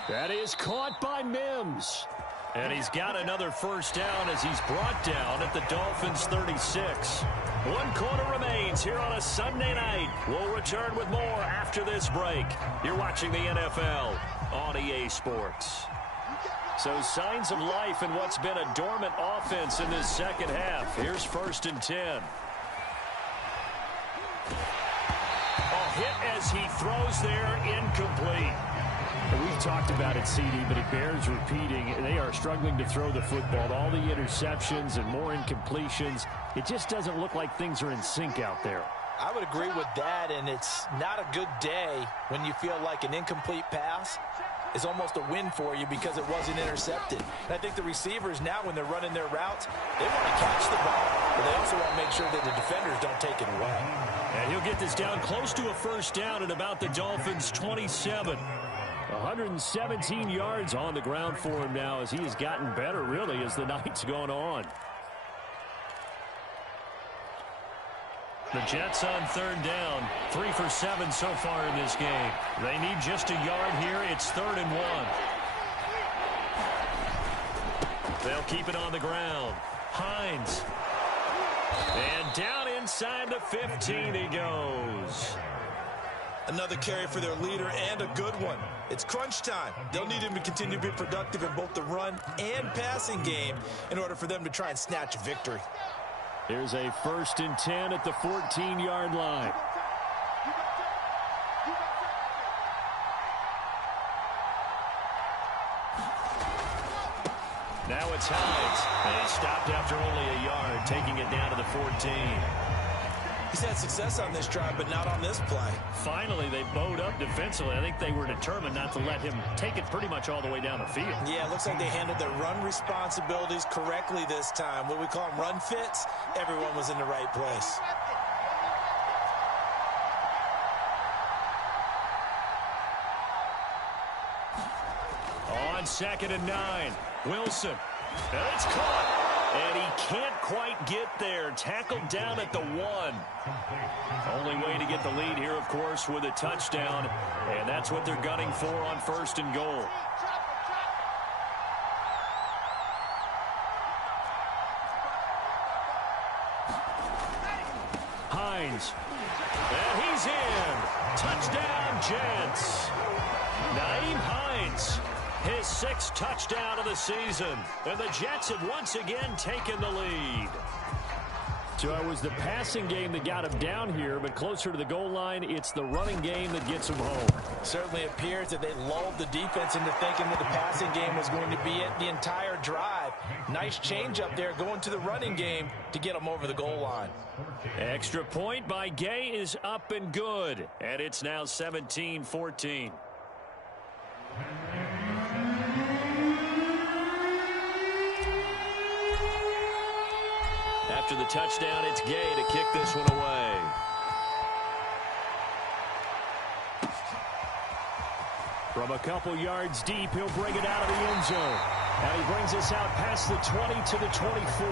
That is caught by Mims. And he's got another 1st down as he's brought down at the Dolphins 36. 1 quarter remains here on a Sunday night. We'll return with more after this break. You're watching the NFL on EA Sports. So signs of life in what's been a dormant offense in this 2nd half. Here's 1st and 10. A hit as he throws there, incomplete. We've talked about it, CD, but it bears repeating. They are struggling to throw the football. All the interceptions and more incompletions. It just doesn't look like things are in sync out there. I would agree with that, and it's not a good day when you feel like an incomplete pass is almost a win for you because it wasn't intercepted. And I think the receivers now, when they're running their routes, they want to catch the ball, but they also want to make sure that the defenders don't take it away. And he'll get this down close to a 1st down at about the Dolphins' 27. 117 yards on the ground for him now as he has gotten better, really, as the night's gone on. The Jets on 3rd down. 3 for 7 so far in this game. They need just a yard here. It's 3rd and 1. They'll keep it on the ground. Hines. And down inside the 15 he goes. Another carry for their leader and a good one. It's crunch time. They'll need him to continue to be productive in both the run and passing game in order for them to try and snatch a victory. Here's a 1st and 10 at the 14-yard line. Now it's Hines. And he stopped after only a yard, taking it down to the 14. He's had success on this drive, but not on this play. Finally, they bowed up defensively. I think they were determined not to let him take it pretty much all the way down the field. Yeah, it looks like they handled their run responsibilities correctly this time. What we call them run fits, everyone was in the right place. On 2nd and 9, Wilson. And it's caught. And he can't quite get there. Tackled down at the 1. Only way to get the lead here, of course, with a touchdown. And that's what they're gunning for on 1st and goal. Hines. And he's in. Touchdown, Jets. Nyheim Hines. His 6th touchdown of the season. And the Jets have once again taken the lead. So it was the passing game that got him down here, but closer to the goal line, it's the running game that gets him home. Certainly appears that they lulled the defense into thinking that the passing game was going to be it the entire drive. Nice change up there going to the running game to get them over the goal line. Extra point by Gay is up and good, and it's now 17-14. After the touchdown, it's Gay to kick this one away. From a couple yards deep, he'll bring it out of the end zone. And he brings us out past the 20 to the 24.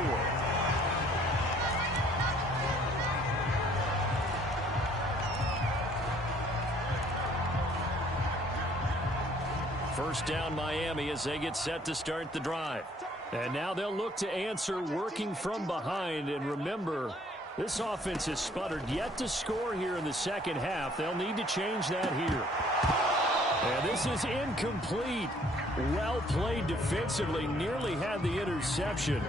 First down Miami as they get set to start the drive. And now they'll look to answer working from behind. And remember, this offense has sputtered yet to score here in the second half. They'll need to change that here. And this is incomplete. Well played defensively. Nearly had the interception,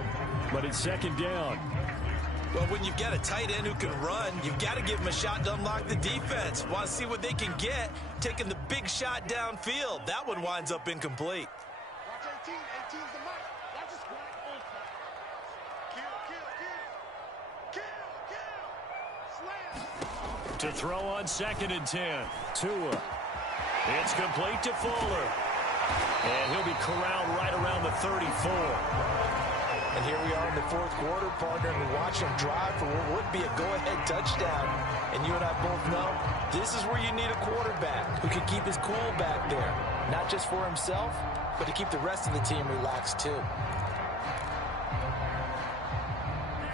but it's second down. Well, when you've got a tight end who can run, you've got to give him a shot to unlock the defense. Want to see what they can get, taking the big shot downfield. That one winds up incomplete. To throw on 2nd and 10. Tua. It's complete to Fuller. And he'll be corralled right around the 34. And here we are in the fourth quarter, partner, and watch them drive for what would be a go-ahead touchdown. And you and I both know this is where you need a quarterback who can keep his cool back there. Not just for himself, but to keep the rest of the team relaxed too.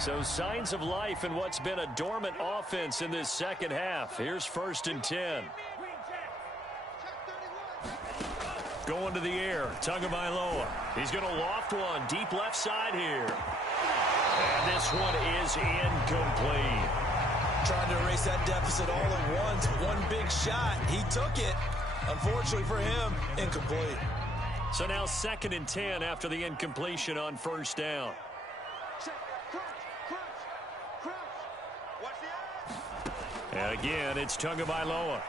So signs of life in what's been a dormant offense in this second half. Here's 1st and 10. Going to the air, Tagovailoa. He's going to loft one deep left side here. And this one is incomplete. Trying to erase that deficit all at once. One big shot. He took it. Unfortunately for him, incomplete. So now 2nd and 10 after the incompletion on 1st down. And again, it's Tagovailoa.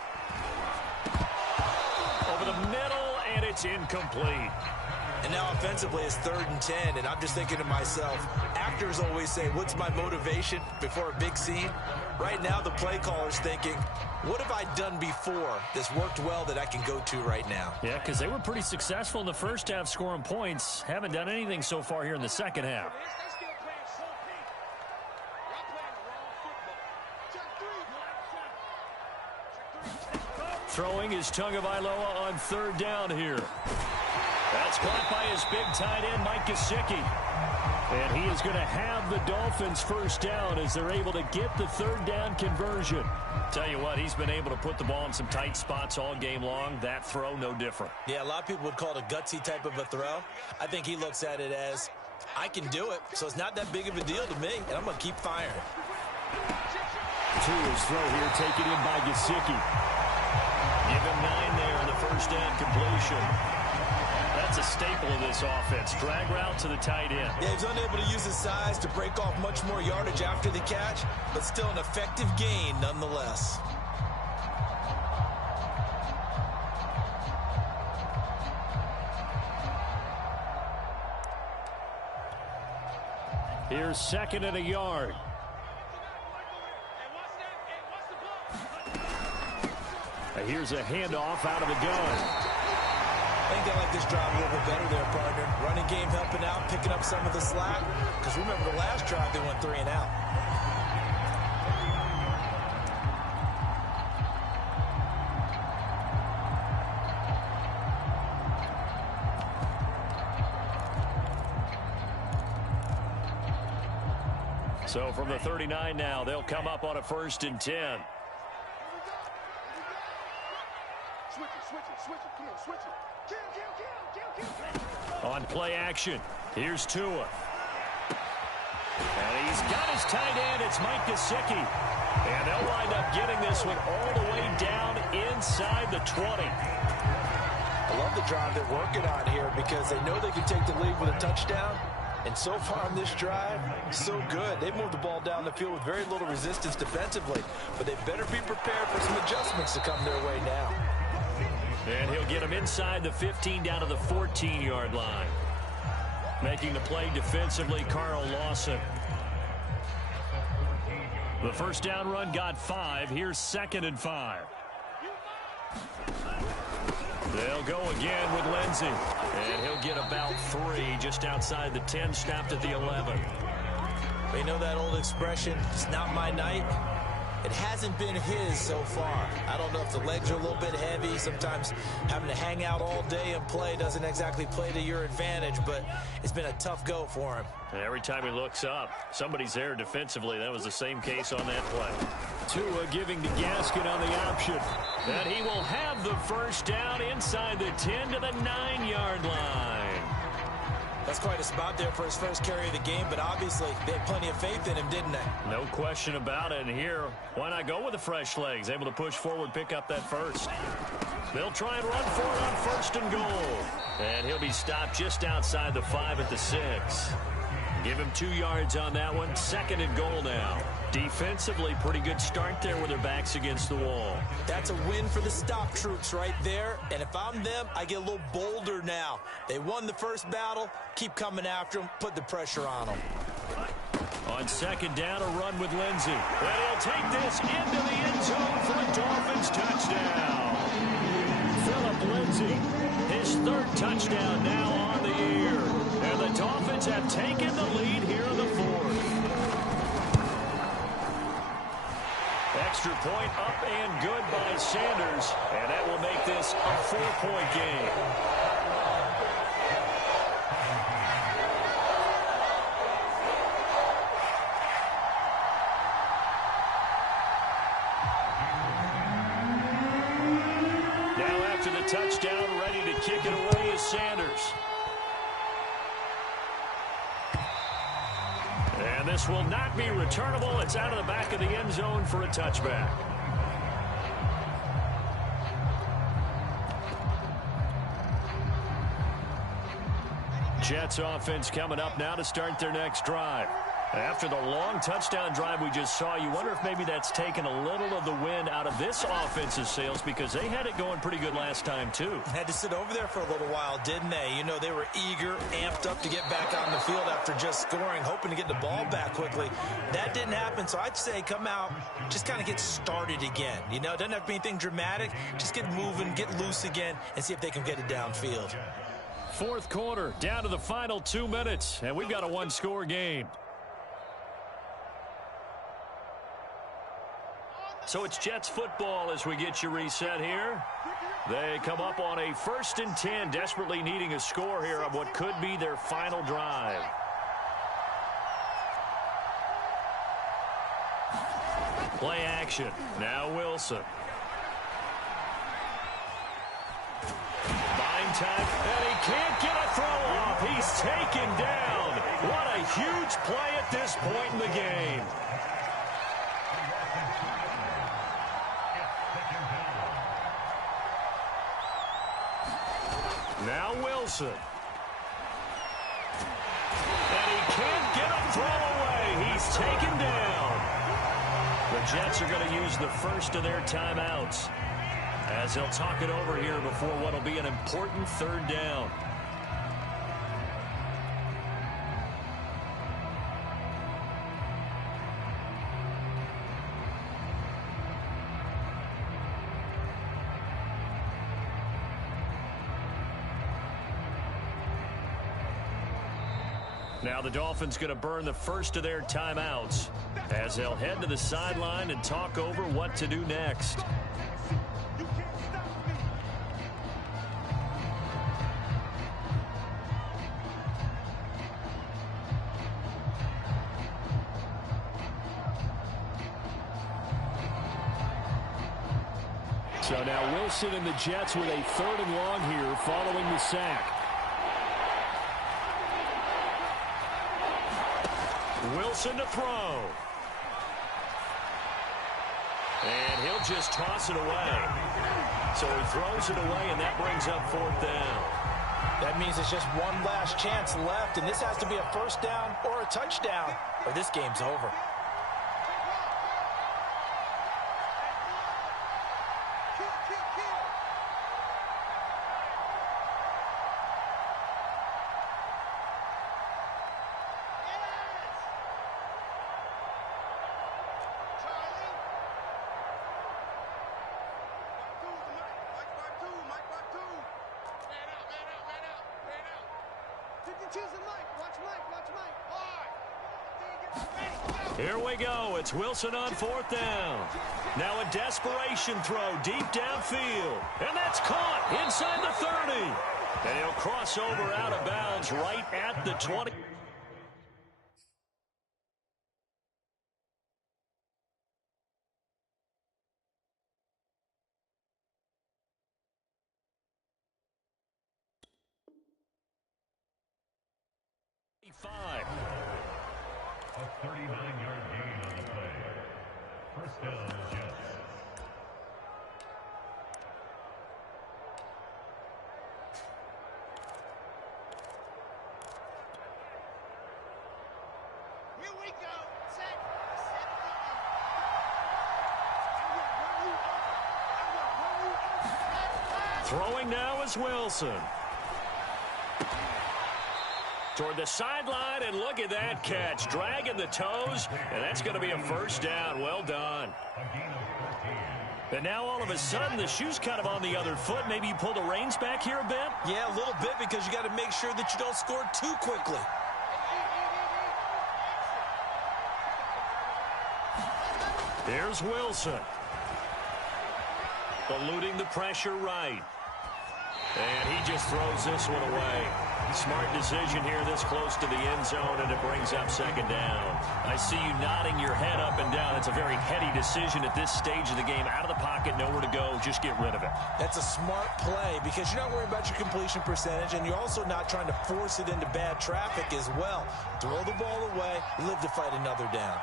Over the middle, and it's incomplete. And now offensively, it's 3rd and 10, and I'm just thinking to myself, actors always say, what's my motivation before a big scene? Right now, the play caller's thinking, what have I done before that's worked well that I can go to right now? Yeah, because they were pretty successful in the first half scoring points. Haven't done anything so far here in the second half. Throwing is Tagovailoa on 3rd down here. That's caught by his big tight end, Mike Gesicki. And he is going to have the Dolphins 1st down as they're able to get the 3rd down conversion. Tell you what, he's been able to put the ball in some tight spots all game long. That throw, no different. Yeah, a lot of people would call it a gutsy type of a throw. I think he looks at it as, I can do it, so it's not that big of a deal to me, and I'm going to keep firing. Tua's throw here taken in by Gesicki. Give him 9 there in the 1st down completion. That's a staple of this offense. Drag route to the tight end. Yeah, he's unable to use his size to break off much more yardage after the catch, but still an effective gain nonetheless. Here's 2nd and a yard. Here's a handoff out of the gun. I think they like this drive a little bit better there, partner. Running game helping out, picking up some of the slack. Because remember the last drive, they went 3 and out. So from the 39 now, they'll come up on a 1st and 10. On play action, here's Tua. And he's got his tight end. It's Mike Gesicki. And they'll wind up getting this one all the way down inside the 20. I love the drive they're working on here because they know they can take the lead with a touchdown, And so far on this drive, so good. They've moved the ball down the field with very little resistance defensively, but they better be prepared for some adjustments to come their way now. And he'll get him inside the 15 down to the 14-yard line. Making the play defensively, Carl Lawson. The first down run got 5. Here's 2nd and 5. They'll go again with Lindsey. And he'll get about 3 just outside the 10, stopped at the 11. You know that old expression, it's not my night? It hasn't been his so far. I don't know if the legs are a little bit heavy. Sometimes having to hang out all day and play doesn't exactly play to your advantage, but it's been a tough go for him. And every time he looks up, somebody's there defensively. That was the same case on that play. Tua giving to Gaskin on the option. And he will have the first down inside the 10 to the 9-yard line. That's quite a spot there for his first carry of the game, but obviously they had plenty of faith in him, didn't they? No question about it. And here, why not go with the fresh legs? Able to push forward, pick up that first. They'll try and run for it on 1st and goal. And he'll be stopped just outside the 5 at the 6. Give him 2 yards on that one. 2nd and goal now. Defensively, pretty good start there with their backs against the wall. That's a win for the stop troops right there. And if I'm them, I get a little bolder now. They won the first battle. Keep coming after them. Put the pressure on them. On 2nd down, a run with Lindsey. And he'll take this into the end zone for a Dolphins touchdown. Phillip Lindsey, his 3rd touchdown now on the year. And the Dolphins have taken the lead here in the 4th. Extra point up and good by Sanders. And that will make this a 4-point game. Now after the touchdown, ready to kick it away is Sanders. And this will not be returnable. It's out of the back of the end zone for a touchback. Jets offense coming up now to start their next drive. After the long touchdown drive we just saw, you wonder if maybe that's taken a little of the wind out of this offense's sails, because they had it going pretty good last time too. Had to sit over there for a little while, didn't they? You know, they were eager, amped up to get back on the field after just scoring, hoping to get the ball back quickly. That didn't happen, so I'd say come out, just kind of get started again. You know, it doesn't have to be anything dramatic. Just get moving, get loose again, and see if they can get it downfield. 4th quarter, down to the final 2 minutes, and we've got a 1-score game. So it's Jets football as we get you reset here. They come up on a 1st and 10, desperately needing a score here on what could be their final drive. Play action. Now Wilson. Buying time, and he can't get a throw off. He's taken down. What a huge play at this point in the game. Now Wilson. And he can't get a throw away. He's taken down. The Jets are going to use the first of their timeouts as they'll talk it over here before what will be an important 3rd down. Now the Dolphins going to burn the first of their timeouts as they'll head to the sideline and talk over what to do next. So now Wilson and the Jets with a 3rd and long here following the sack. Wilson to throw. And he'll just toss it away. So he throws it away, and that brings up 4th down. That means it's just one last chance left, and this has to be a first down or a touchdown, or this game's over. Here we go. It's Wilson on fourth down. Now a desperation throw deep downfield. And that's caught inside the 30. And he'll cross over out of bounds right at the 20. A 39-yard gain on the play. First down, Jets. Here we go. Set. Throwing now is Wilson. Toward the sideline, and look at that catch. Dragging the toes, and that's going to be a first down. Well done. And now all of a sudden, the shoe's kind of on the other foot. Maybe you pull the reins back here a bit? Yeah, a little bit, because you got to make sure that you don't score too quickly. Here's Wilson. Eluding the pressure right. And he just throws this one away. Smart decision here this close to the end zone, and it brings up second down. I see you nodding your head up and down. It's a very heady decision at this stage of the game. Out of the pocket, nowhere to go. Just get rid of it. That's a smart play because you're not worried about your completion percentage, and you're also not trying to force it into bad traffic as well. Throw the ball away, live to fight another down.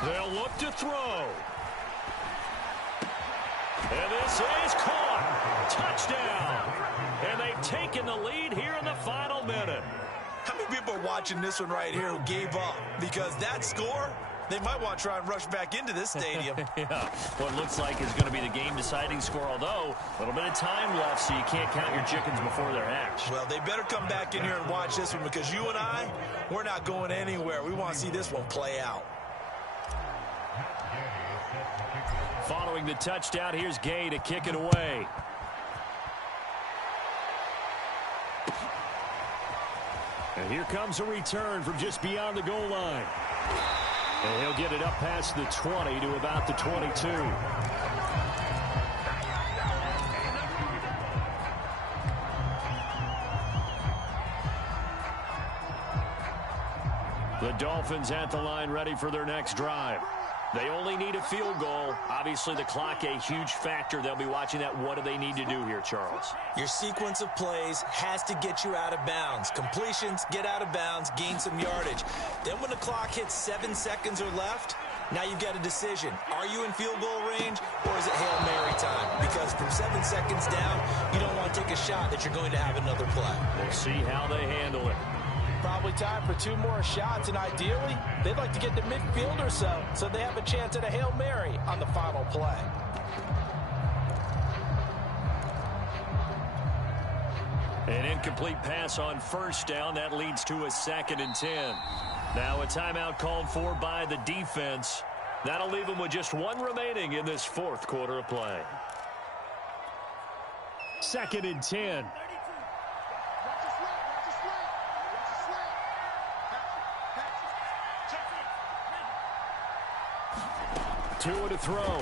They'll look to throw. And this is caught. Touchdown. And they've taken the lead here in the final minute. How many people are watching this one right here who gave up? Because that score, they might want to try and rush back into this stadium. Yeah, what looks like is going to be the game-deciding score, although a little bit of time left, so you can't count your chickens before they're hatched. Well, they better come back in here and watch this one because you and I, we're not going anywhere. We want to see this one play out. Following the touchdown, here's Gay to kick it away. And here comes a return from just beyond the goal line. And he'll get it up past the 20 to about the 22. The Dolphins at the line ready for their next drive. They only need a field goal. Obviously, the clock a huge factor. They'll be watching that. What do they need to do here, Charles? Your sequence of plays has to get you out of bounds. Completions, get out of bounds, gain some yardage. Then when the clock hits 7 seconds or left, now you've got a decision. Are you in field goal range, or is it Hail Mary time? Because from 7 seconds down, you don't want to take a shot that you're going to have another play. We'll see how they handle it. Probably time for 2 more shots, and ideally, they'd like to get to midfield or so they have a chance at a Hail Mary on the final play. An incomplete pass on first down. That leads to a 2nd and 10. Now a timeout called for by the defense. That'll leave them with just 1 remaining in this 4th quarter of play. 2nd and 10. Two to throw.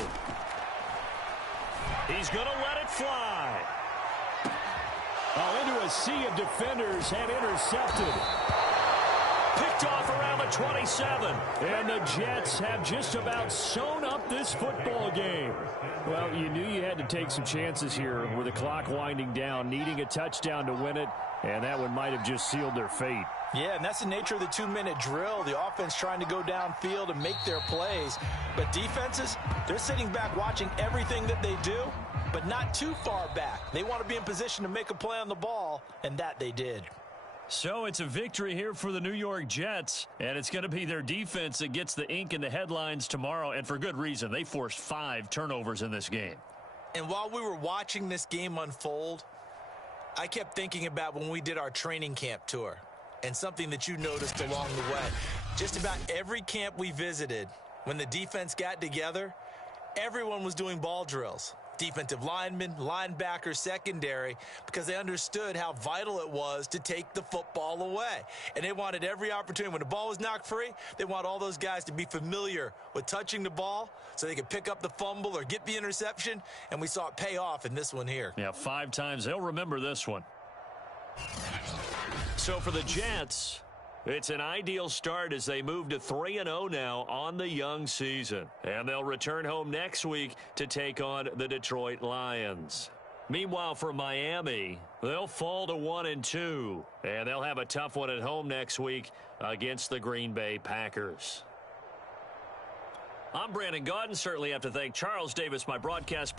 He's going to let it fly. Oh, into a sea of defenders and intercepted. Picked off around the 27. And the Jets have just about sewn up this football game. Well, you knew you had to take some chances here with the clock winding down, needing a touchdown to win it, and that one might have just sealed their fate. Yeah, and that's the nature of the 2-minute drill. The offense trying to go downfield and make their plays. But defenses, they're sitting back watching everything that they do, but not too far back. They want to be in position to make a play on the ball, and that they did. So it's a victory here for the New York Jets, and it's going to be their defense that gets the ink in the headlines tomorrow, and for good reason. They forced 5 turnovers in this game. And while we were watching this game unfold, I kept thinking about when we did our training camp tour and something that you noticed along the way. Just about every camp we visited, when the defense got together, everyone was doing ball drills. Defensive linemen, linebackers, secondary, because they understood how vital it was to take the football away. And they wanted every opportunity. When the ball was knocked free, they want all those guys to be familiar with touching the ball so they could pick up the fumble or get the interception, and we saw it pay off in this one here. Yeah, 5 times. They'll remember this one. So for the Jets, it's an ideal start as they move to 3-0 now on the young season. And they'll return home next week to take on the Detroit Lions. Meanwhile, for Miami, they'll fall to 1-2. And they'll have a tough one at home next week against the Green Bay Packers. I'm Brandon Gaudin. Certainly have to thank Charles Davis, my broadcast